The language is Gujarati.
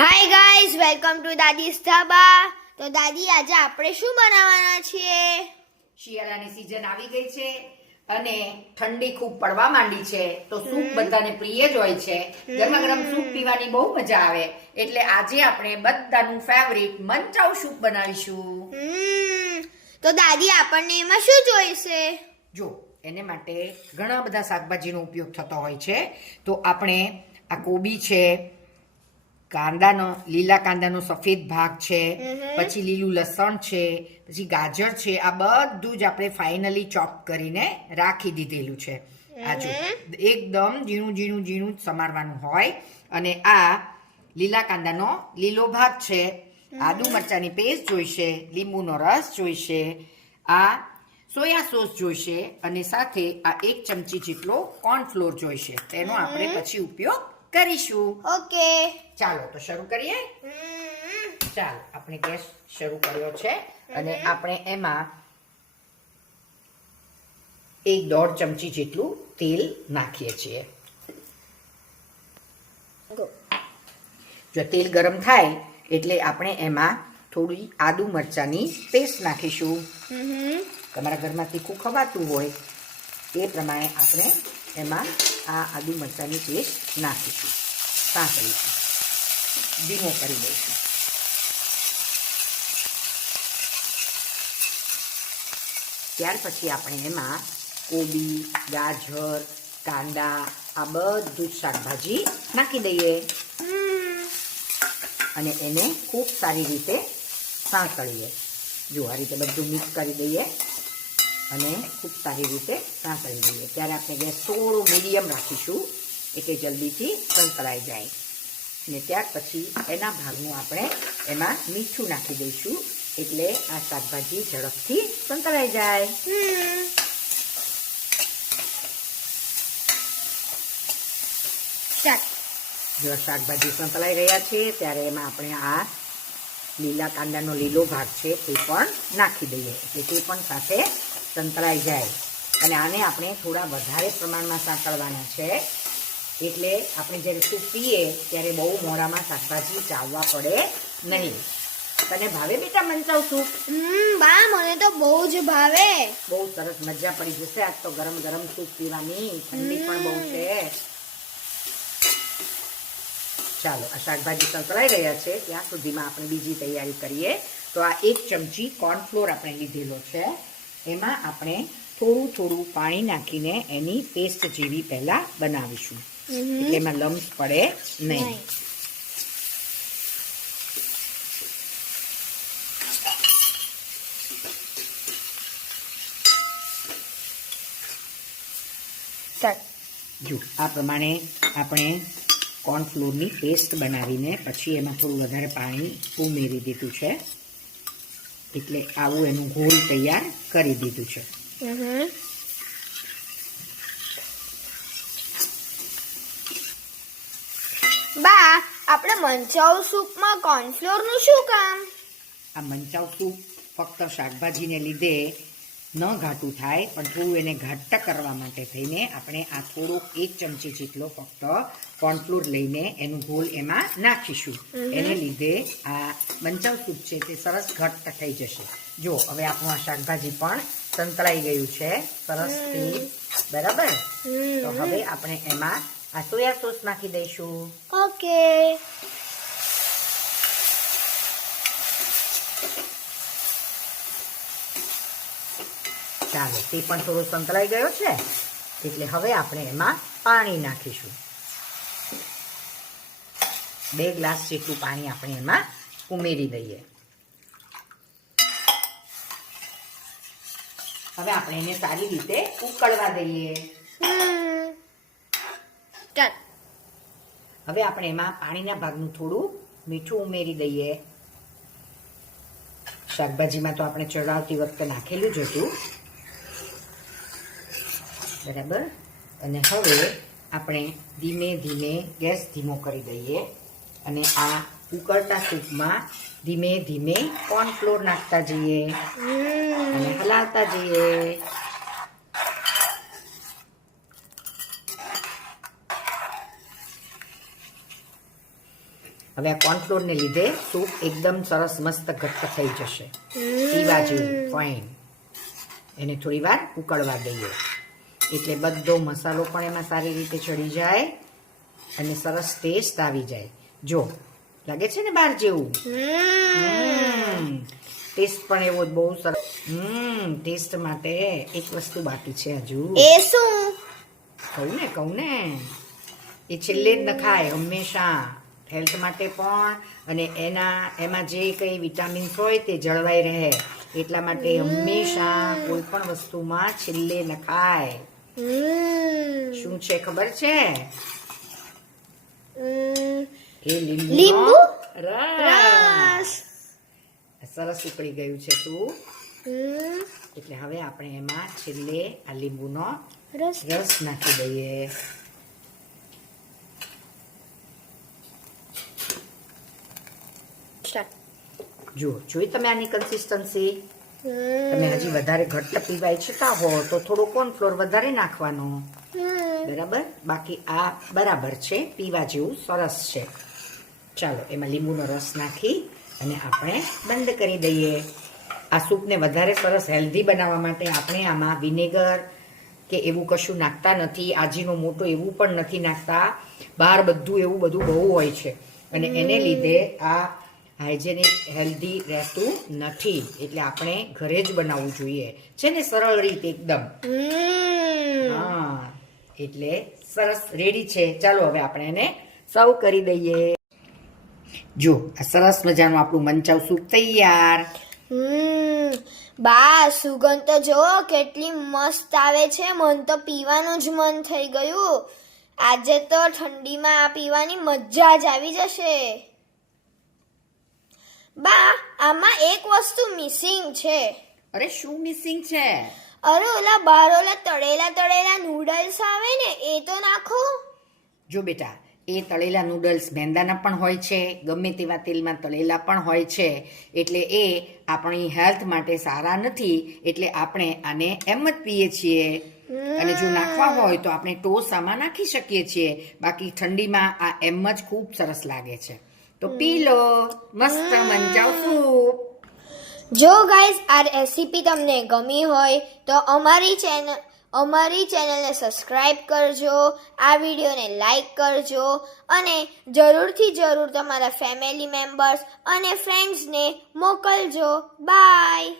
હાય ગાઈઝ, વેલકમ ટુ દાદીસ ધાબા. તો દાદી, આજે આપણે શું બનાવવાના છીએ? શિયાળાની સીઝન આવી ગઈ છે અને ઠંડી ખૂબ પડવા માંડી છે, તો સૂપ બધાને પ્રિય જ હોય છે. ગરમા ગરમ સૂપ પીવાની બહુ મજા આવે, એટલે આજે આપણે બધાનું ફેવરિટ મંચાઉ સૂપ બનાવીશું. તો દાદી, આપણને એમાં શું જોઈશે? જો, એને માટે ઘણા બધા શાકભાજીનો ઉપયોગ થતો હોય છે. તો આપણે આ કોબી છે, લીલા કાંદાનો સફેદ ભાગ છે, પછી લીલું લસણ છે, પછી ગાજર છે, આ બધું જ આપણે ફાઇનલી ચોપ કરીને રાખી દીધેલું છે. આ જો એકદમ ઝીણું ઝીણું ઝીણું સમારવાનું હોય. અને આ લીલા કાંદાનો લીલો ભાગ છે, આદુ મરચાની પેસ્ટ જોઈશે, લીંબુનો રસ જોઈશે, આ સોયા સોસ જોઈશે, અને સાથે આ 1 ચમચી જેટલો કોર્નફ્લોર જોઈશે. તેનો આપણે પછી ઉપયોગ કરીશું. ઓકે, ચાલો તો શરૂ કરીએ. ચાલો, આપણે ગેસ શરૂ કર્યો છે અને આપણે એમાં 1-1.5 ચમચી જેટલું તેલ નાખીએ છીએ. જો તેલ ગરમ થાય એટલે આપણે એમાં થોડી આદુ મરચાની પેસ્ટ નાખીશું. તમારા ઘરમાં તીખું ખવાતું હોય એ પ્રમાણે આપણે એમાં આ આદુ મરચાની પેસ્ટ નાખીશું, સાંકળીશું, ધીમો કરી દઈશું. ત્યાર પછી આપણે એમાં કોબી, ગાજર, કાંદા, આ બધું જ શાકભાજી નાખી દઈએ અને એને ખૂબ સારી રીતે સાંકળીએ. જો આ રીતે બધું મિક્સ કરી દઈએ અને ખૂબ સારી રીતે સાંકળી દઈએ. ત્યારે આપણે ગેસ થોડું મીડિયમ રાખીશું એટલે જલ્દીથી સંકળાઈ જાય. અને ત્યાર પછી એના ભાગનું આપણે એમાં મીઠું નાખી દઈશું એટલે આ શાકભાજી ઝડપથી સંકળાઈ જાય. જો શાકભાજી સંકળાઈ રહ્યા છે ત્યારે એમાં આપણે આ લીલા કાંદાનો લીલો ભાગ છે તે પણ નાખી દઈએ એટલે તે પણ સાથે સંતળાઈ જાય. અને આને આપણે થોડા વધારે પ્રમાણમાં સાંકળવાના છે એટલે આપણે જ્યારે સૂપ પીએ ત્યારે બહુ મોડામાં શાકભાજી ચાવવા પડે નહીં. તને ભાવે બેટા મંચાઉ સૂપ? બા, મને તો બહુ જ ભાવે. બહુ સરસ, મજા પડી જશે આજ તો ગરમ ગરમ સૂપ પીવાની. ઠંડી પણ બહુ છે. ચાલો, આ શાકભાજી સંકળાઈ રહ્યા છે ત્યાં સુધીમાં આપણે બીજી તૈયારી કરીએ. તો આ 1 ચમચી કોર્નફ્લોર આપણે લીધેલો છે, એમાં આપણે થોડું થોડું પાણી નાખીને એની પેસ્ટ જેવી પહેલા બનાવીશું એટલે એમાં લમ્સ પડે નહીં. જો આ પ્રમાણે આપણે કોર્નફ્લોરની પેસ્ટ બનાવીને પછી એમાં થોડું વધારે પાણી ઉમેરી દીધું છે એટલે આવું એનું ઘોલ તૈયાર કરી દીધું છે. બા, આપણે મંચાઉ સૂપમાં કોર્નફ્લોરનું શું કામ? આ મંચાઉ સૂપ ફક્ત શાકભાજીને લીધે ન ઘાટું થાય પણ થોડું એને ઘાટ કરવા માટે થઈને આપણે આ થોડોક 1 ચમચી જેટલો ફક્ત કોર્નફ્લોર લઈને એનું ઘોલ એમાં નાખીશું. એને લીધે આ મંચાઉ સૂપ છે તે સરસ ઘટ્ટ થઈ જશે. જો હવે આપણું આ શાકભાજી પણ સંતળાઈ ગયું છે સરસથી, બરાબર? તો હવે આપણે એમાં આ સોયા સોસ નાખી દઈશું. ઓકે. ચાલો, તે પણ થોડો સંતળાઈ ગયો છે એટલે હવે આપણે એમાં પાણી નાખીશું. 2 ગ્લાસ જેટલું પાણી આપણે એમાં ઉમેરી દઈએ. હવે આપણે એને સારી રીતે ઉકળવા દઈએ. હવે આપણે એમાં પાણીના ભાગનું થોડું મીઠું ઉમેરી દઈએ. શાકભાજીમાં તો આપણે ચડાવતી વખતે નાખેલું જ હતું, બરાબર? અને હવે આપણે ધીમે ધીમે ગેસ ધીમો કરી દઈએ અને આ ઉકળતા સૂપમાં ધીમે ધીમે કોર્નફ્લોર નાખતા જઈએ અને હલાવતા જઈએ. હવે આ કોર્નફ્લોરને લીધે સૂપ એકદમ સરસ મસ્ત ઘટ્ટ થઈ જશે, પીવા જેવું ફાઇન. એને થોડી વાર ઉકળવા દઈએ એટલે બધો મસાલો પણ એમાં સારી રીતે ચડી જાય અને સરસ ટેસ્ટ આવી જાય. જો લાગે છે ને બહાર જેવું. ટેસ્ટ પણ એવો બહુ સરસ. ટેસ્ટ માટે એક વસ્તુ બાકી છે હજુ. એ શું? કહું ને એ છેલ્લે જ નખાય હંમેશા, હેલ્થ માટે પણ, અને એમાં જે કંઈ વિટામિન્સ હોય તે જળવાઈ રહે એટલા માટે હંમેશા કોઈ પણ વસ્તુમાં છેલ્લે નખાય. શું છે ખબર છે? એ લીંબુ રસ. સરસ ઉકળી ગયું છે સૂપ. એટલે હવે આપણે એમાં છેલ્લે આ લીંબુનો રસ નાખી દઈએ. જોઈ તમે આની કન્સિસ્ટન્સી. તમે હજી વધારે ઘટ્ટ પીવા ઈચ્છતા હો તો થોડો કોર્નફ્લોર વધારે નાખવાનો, બરાબર. બાકી આ બરાબર છે, પીવા જેવું સરસ છે. ચાલો એમાં લીંબુનો રસ નાખી અને આપણે બંધ કરી દઈએ. આ સૂપને વધારે સરસ હેલ્ધી બનાવવા માટે આપણે આમાં વિનેગર કે એવું કશું નાખતા નથી, આજીનો મોટો એવું પણ નથી નાખતા. બહાર બધું એવું બધું બહુ હોય છે અને એને લીધે આ હાઇજેનિક હેલ્ધી રહેતું નથી. એટલે આપણે ઘરે જ બનાવવું જોઈએ, છે ને, સરળ રીત એકદમ. હા, એટલે સરસ રેડી છે. ચાલો હવે આપણે એને સર્વ કરી દઈએ. જો આ સરસ મજાનું આપણું મંચાવ સૂપ તૈયાર. બા, સુગંધ તો જો કેટલી મસ્ત આવે છે. મન તો પીવાનું જ મન થઈ ગયું. આજે તો ઠંડીમાં આ પીવાની મજા જ આવી જશે. બા, આમાં એક વસ્તુ મિસિંગ છે. અરે શું મિસિંગ છે? અરે ઓલા બાર ઓલા તળેલા નૂડલ્સ આવે ને એ તો નાખો. જો બેટા, એ તળેલા નૂડલ્સ મેંદાના પણ હોય છે, ગમે તેવા તેલમાં તળેલા પણ હોય છે, એટલે એ આપણી હેલ્થ માટે સારા નથી. એટલે આપણે આને એમ જ પીએ છીએ. અને જો નાખવા હોય તો આપણે ટોસ આમાં નાખી શકીએ છીએ. બાકી ઠંડીમાં આ એમ જ ખૂબ સરસ લાગે છે. તો પી લો મસ્ત મંચાવ સૂપ. જો ગાઈઝ આ રેસીપી તમને ગમી હોય તો અમારી ચેનલને સબસ્ક્રાઇબ કરજો, આ વિડીયોને લાઈક કરજો અને જરૂરથી જરૂર તમારા ફેમિલી મેમ્બર્સ અને ફ્રેન્ડ્સને મોકલજો. બાય.